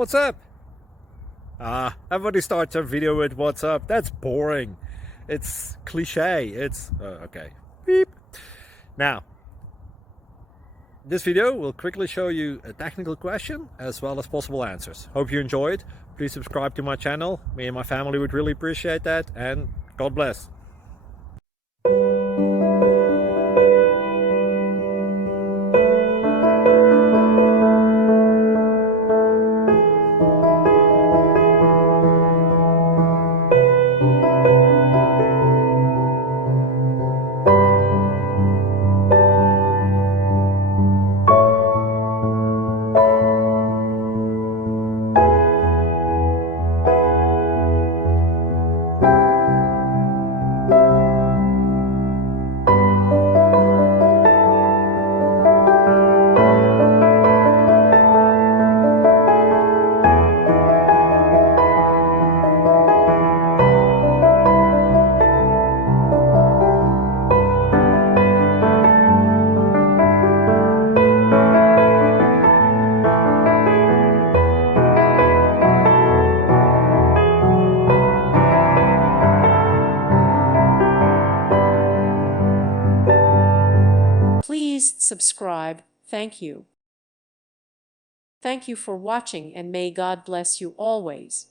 What's up? Everybody starts their video with what's up. That's boring. It's cliche. It's okay. Beep. Now, this video will quickly show you a technical question as well as possible answers. Hope you enjoyed. Please subscribe to my channel. Me and my family would really appreciate that, and God bless. Please subscribe. Thank you. Thank you for watching, and may God bless you always.